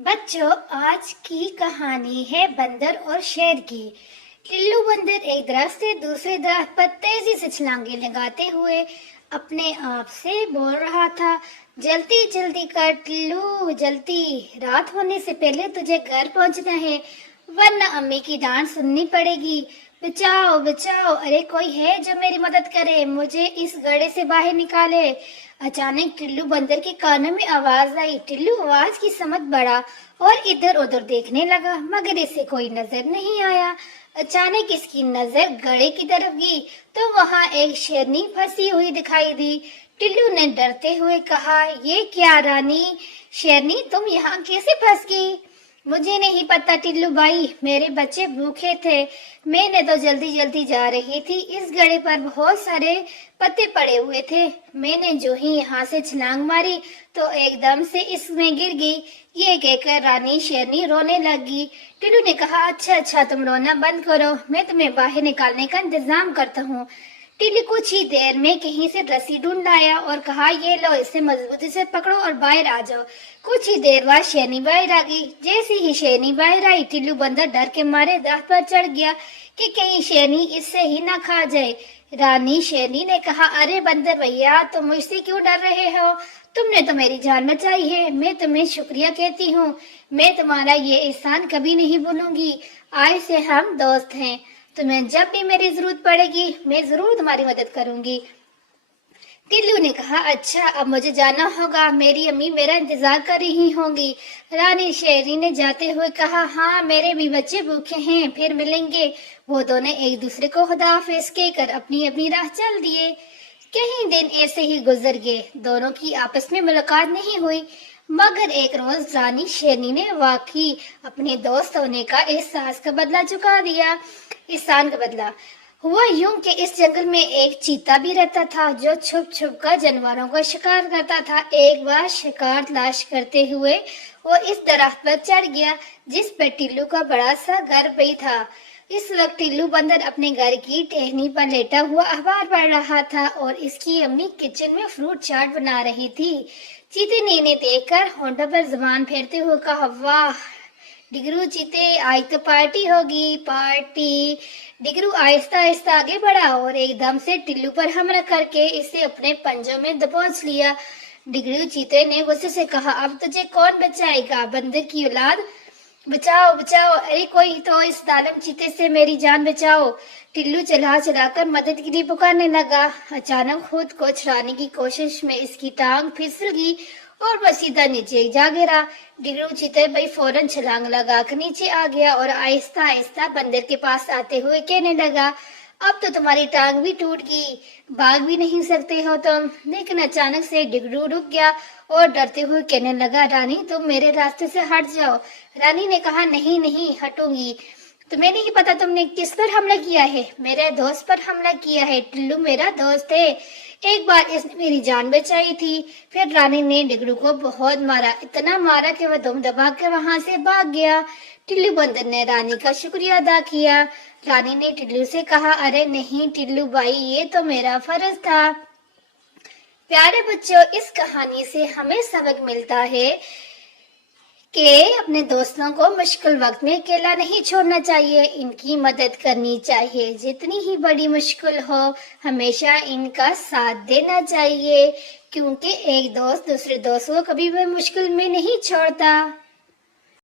बच्चों, आज की कहानी है बंदर और शेर की। टिल्लू बंदर एक दरख्त से दूसरे दरख्त पर तेजी से छलांगे लगाते हुए अपने आप से बोल रहा था, जल्दी जल्दी कर टिल्लू, जल्दी, रात होने से पहले तुझे घर पहुंचना है, वरना अम्मी की डांट सुननी पड़ेगी। बचाओ बचाओ, अरे कोई है जो मेरी मदद करे, मुझे इस गड्ढे से बाहर निकाले। अचानक टिल्लू बंदर के कानों में आवाज आई। टिल्लू आवाज की समझ बढ़ा और इधर उधर देखने लगा, मगर इसे कोई नजर नहीं आया। अचानक इसकी नजर गड्ढे की तरफ गई तो वहां एक शेरनी फंसी हुई दिखाई दी। टिल्लू ने डरते हुए कहा, ये क्या रानी शेरनी, तुम यहाँ कैसे फंस गई? मुझे नहीं पता टिल्लू भाई, मेरे बच्चे भूखे थे, मैंने तो जल्दी जल्दी जा रही थी, इस गड्ढे पर बहुत सारे पत्ते पड़े हुए थे, मैंने जो ही यहाँ से छलांग मारी तो एकदम से इसमें गिर गई। ये कहकर रानी शेरनी रोने लगी। टिल्लू ने कहा, अच्छा अच्छा, तुम रोना बंद करो, मैं तुम्हें बाहर निकालने का इंतजाम करता हूँ। टिल्लू कुछ ही देर में कहीं से रस्सी ढूंढ लाया और कहा, ये लो, इसे मजबूती से पकड़ो और बाहर आ जाओ। कुछ ही देर बाद शेरनी बाहर आ गई। जैसे ही शेरनी बाहर आई, टिल्लू बंदर डर के मारे दरख्त पर चढ़ गया कि कहीं शेरनी इससे ही ना खा जाए। रानी शेरनी ने कहा, अरे बंदर भैया, तुम मुझसे क्यों डर रहे हो? तुमने तो मेरी जान बचाई है, मैं तुम्हें शुक्रिया कहती हूँ, मैं तुम्हारा ये एहसान कभी नहीं भूलूंगी। आज से हम दोस्त हैं, तुम्हें जब भी मेरी जरूरत पड़ेगी मैं जरूर तुम्हारी मदद करूंगी। टिल्लू ने कहा, अच्छा अब मुझे जाना होगा, मेरी अम्मी मेरा इंतजार कर रही होंगी। रानी शेरनी ने जाते हुए कहा, हाँ मेरे भी बच्चे भूखे हैं, फिर मिलेंगे। वो दोनों एक दूसरे को खुदा हाफिज कहकर अपनी अपनी राह चल दिए। कई दिन ऐसे ही गुजर गए, दोनों की आपस में मुलाकात नहीं हुई, मगर एक रोज रानी शेरनी ने वाकई अपने दोस्त होने का एहसास का बदला चुका दिया। एहसान का बदला हुआ यूं कि इस जंगल में एक चीता भी रहता था जो छुप छुप कर जानवरों का शिकार करता था। एक बार शिकार तलाश करते हुए वो इस दरख्त पर चढ़ गया जिस पर टिल्लू का बड़ा सा घर भी था। इस वक्त टिल्लू बंदर अपने घर की टहनी पर लेटा हुआ अखबार पढ़ रहा था और इसकी अम्मी किचन में फ्रूट चाट बना रही थी। चीते ने इन्हें देखकर होंठों पर जुबान फेरते हुए कहा, वाह डिगरू चीते, आज तो पार्टी होगी, पार्टी। डिगरू आहिस्ता आहिस्ता आगे बढ़ा और एकदम से टिल्लू पर हमला करके इसे अपने पंजों में दबोच लिया। डिगरू चीते ने गुस्से से कहा, अब तुझे कौन बचाएगा, बंदर की औलाद, बचाओ बचाओ, अरे कोई तो इस जालिम चीते से मेरी जान बचाओ। टिल्लू चला चलाकर मदद के लिए पुकारने लगा। अचानक खुद को छुड़ाने की कोशिश में इसकी टांग फिसल गई और वह सीधा नीचे जा गिरा। डिगरू चीते भाई फौरन छलांग लगाकर नीचे आ गया और आहिस्ता आहिस्ता बंदर के पास आते हुए कहने लगा, अब तो तुम्हारी टांग भी टूट गई, भाग भी नहीं सकते हो तुम। लेकिन अचानक से डिगरू रुक गया और डरते हुए कहने लगा, रानी तुम मेरे रास्ते से हट जाओ। रानी ने कहा, नहीं नहीं हटूंगी, तुम्हें नहीं पता तुमने किस पर हमला किया है? मेरे दोस्त पर हमला किया है, टिल्लू मेरा दोस्त है, एक बार इसने मेरी जान बचाई थी। फिर रानी ने डिगरू को बहुत मारा, इतना मारा कि वह दम दबा के वहां से भाग गया। टिल्लू बंदर ने रानी का शुक्रिया अदा किया। रानी ने टिल्लू से कहा, अरे नहीं टिल्लू भाई, ये तो मेरा फर्ज था। प्यारे बच्चों, इस कहानी से हमें सबक मिलता है कि अपने दोस्तों को मुश्किल वक्त में अकेला नहीं छोड़ना चाहिए, इनकी मदद करनी चाहिए, जितनी ही बड़ी मुश्किल हो हमेशा इनका साथ देना चाहिए, क्योंकि एक दोस्त दूसरे दोस्त को कभी भी मुश्किल में नहीं छोड़ता।